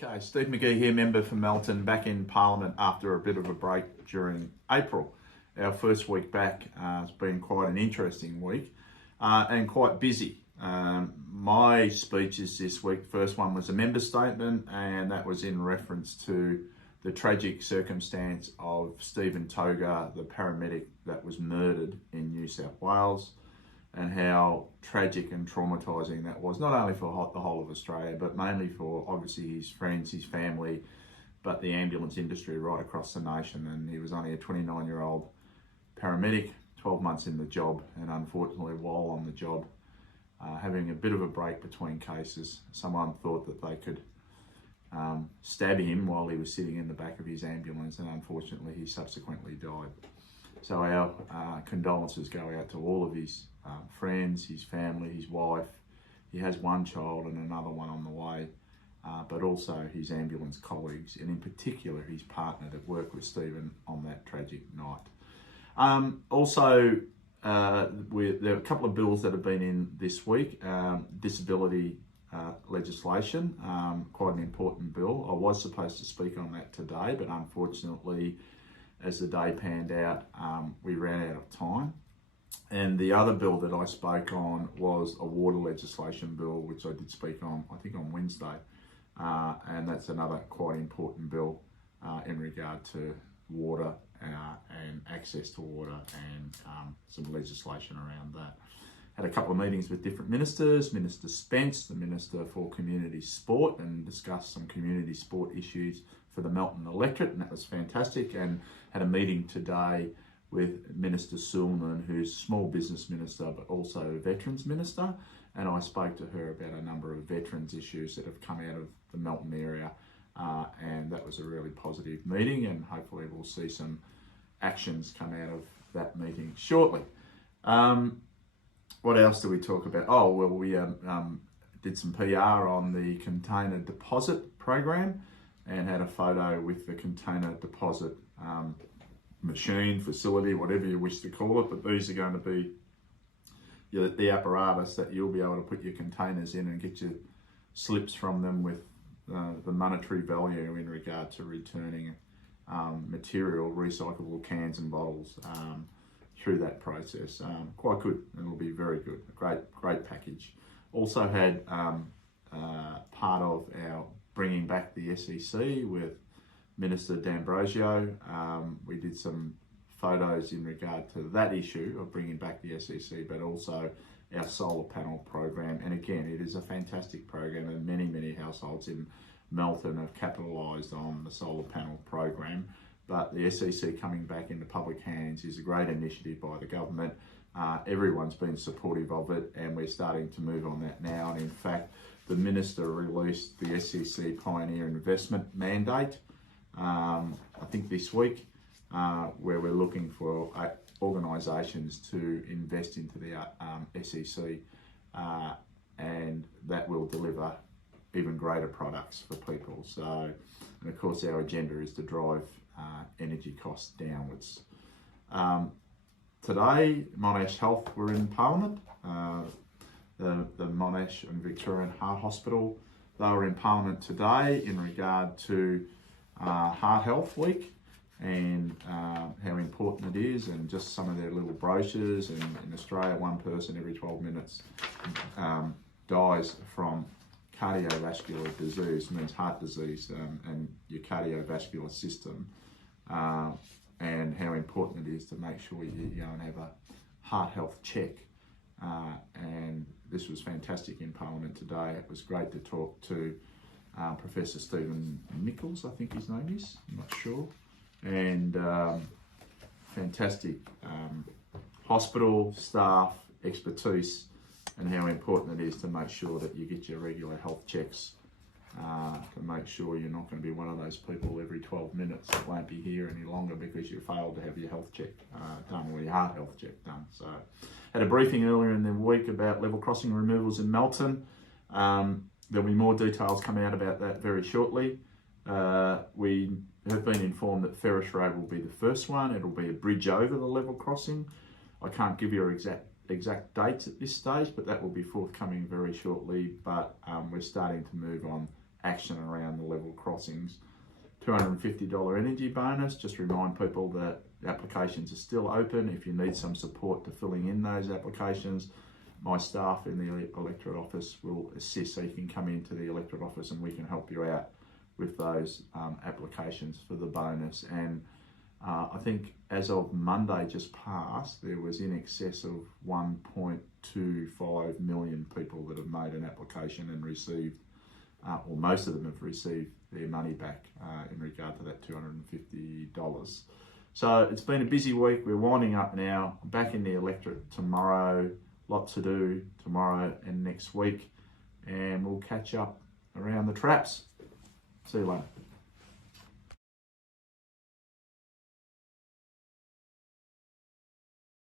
Okay, Steve McGee here, member for Melton, back in Parliament after a bit of a break during April. Our first week back has been quite an interesting week and quite busy. My speeches this week, the first one was a member statement, and that was in reference to the tragic circumstance of Stephen Togar, the paramedic that was murdered in New South Wales, and how tragic and traumatising that was, not only for the whole of Australia, but mainly for obviously his friends, his family, but the ambulance industry right across the nation. And he was only a 29-year-old paramedic, 12 months in the job, and unfortunately while on the job, having a bit of a break between cases, someone thought that they could stab him while he was sitting in the back of his ambulance, and unfortunately he subsequently died. So our condolences go out to all of his friends, his family, his wife. He has one child and another one on the way, but also his ambulance colleagues, and in particular his partner that worked with Stephen on that tragic night. Also, there are a couple of bills that have been in this week. Disability legislation, quite an important bill. I was supposed to speak on that today, but unfortunately, as the day panned out, we ran out of time. And the other bill that I spoke on was a water legislation bill, which I did speak on, I think on Wednesday. And that's another quite important bill in regard to water and access to water, and some legislation around that. Had a couple of meetings with different ministers, Minister Spence, the Minister for Community Sport, and discussed some community sport issues for the Melton electorate, and that was fantastic. And had a meeting today with Minister Suleiman, who's Small Business Minister but also Veterans Minister, and I spoke to her about a number of veterans issues that have come out of the Melton area, and that was a really positive meeting, and hopefully we'll see some actions come out of that meeting shortly. What else do we talk about? Oh, well, we did some PR on the container deposit program and had a photo with the container deposit machine, facility, whatever you wish to call it. But these are going to be the apparatus that you'll be able to put your containers in and get your slips from them with the monetary value in regard to returning material, recyclable cans and bottles through that process. Quite good, and it'll be very good. A great package. Also had part of our bringing back the SEC with Minister D'Ambrosio. We did some photos in regard to that issue of bringing back the SEC, but also our solar panel program. And again, it is a fantastic program, and many households in Melton have capitalised on the solar panel program. But the SEC coming back into public hands is a great initiative by the government. Everyone's been supportive of it, and we're starting to move on that now. And in fact, the Minister released the SEC Pioneer Investment Mandate, I think this week, where we're looking for organisations to invest into the SEC, and that will deliver even greater products for people. So, and of course our agenda is to drive energy costs downwards. Today, Monash Health were in Parliament. The Monash and Victorian Heart Hospital, they were in Parliament today in regard to Heart Health Week, and how important it is, and just some of their little brochures. And in Australia, one person every 12 minutes dies from cardiovascular disease, means heart disease, and your cardiovascular system, and how important it is to make sure you go and have a heart health check. And this was fantastic in Parliament today. It was great to talk to Professor Stephen Nichols, I think his name is, I'm not sure, and fantastic hospital staff expertise, and how important it is to make sure that you get your regular health checks, to make sure you're not going to be one of those people every 12 minutes that won't be here any longer because you failed to have your health check done, or your heart health check done. So had a briefing earlier in the week about level crossing removals in Melton. There'll be more details coming out about that very shortly. We have been informed that Ferris Road will be the first one. It'll be a bridge over the level crossing. I can't give you exact dates at this stage, but that will be forthcoming very shortly. But we're starting to move on action around the level crossings. $250 energy bonus. Just remind people that applications are still open. If you need some support to filling in those applications, my staff in the electorate office will assist, so you can come into the electorate office and we can help you out with those applications for the bonus. And I think as of Monday just passed, there was in excess of 1.25 million people that have made an application and received, or most of them have received their money back in regard to that $250. So it's been a busy week. We're winding up now. I'm back in the electorate tomorrow. Lot to do tomorrow and next week, and we'll catch up around the traps. See you later.